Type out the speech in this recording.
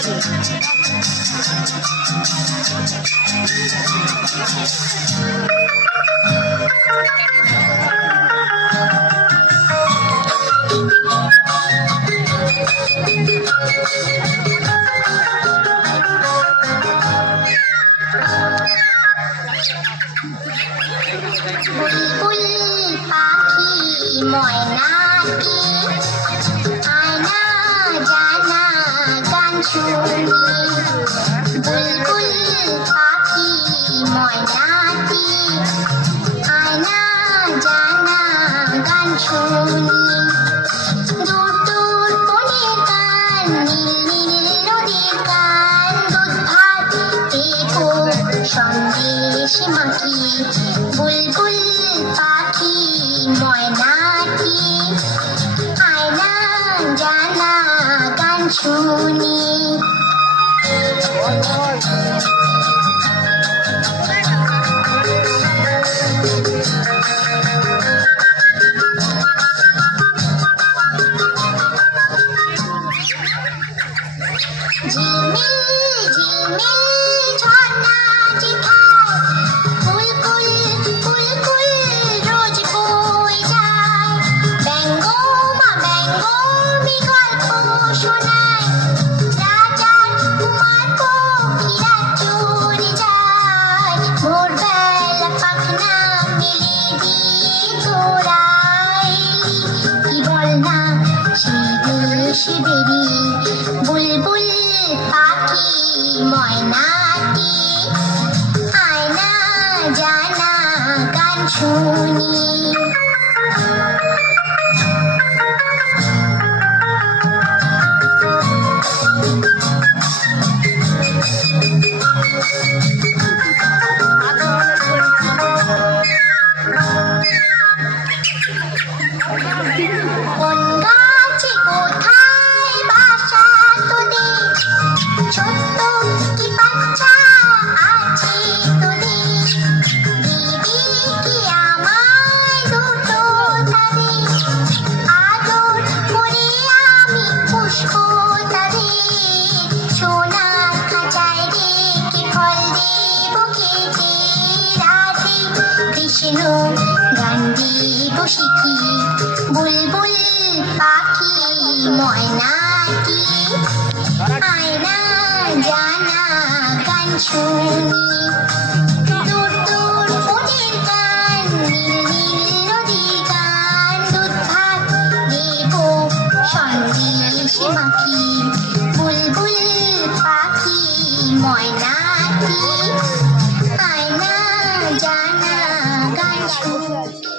বুলবুল পাখি ময়নাটি আয়না জানা গান শুনি। বুলবুল পাখি ময়নাটি আয়না জানা গান শুনি। দূর দূর বনের গান, নীল নীল নদীর গান, দুধ ভাত দেখো সন্দেশ মাখিয়ে। বুলবুল পাখি ময়নাটি আয়না জানা গান শুনি। ঝিলমিল ঝিলমিল ঝর্ণা যেথায় কুলকুল কুলকুল রোজ বয়ে যায়। ব্যঙ্গমা ব্যঙ্গমী গল্প শোনায়, রাজার কুমার পক্ষীরা চড়ে যায়। ভোরবেলা পাখনা মেলে দিয়ে তোরা এলি, কি বল না সেই দেশে বেরিয়ে। বুলবুল পাখি ময়নাটি আয়না জানা গান শুনি। কোন গাছে কোথায় বাসা তোদের, ছোট্ট কি বাচ্চা আছে তোদের। দিবি কি আমায় দুটো তাদের, আদর করে আমি পুষবো তাদের। সোনার খাঁচায় রেখে ফল দেবো কেটে রাতে, কৃষ্ণ গান দেবো শিখিয়ে। বুলবুল পাখি ময়নাটি আয়না জানা গান শুনি। দূর দূর বনের গান, নীল নীল নদীর গান, দুধ ভাত দেবো সন্দেশ মাখিয়ে। বুলবুল পাখি ময়নাটি আয়না জানা গান শুনি।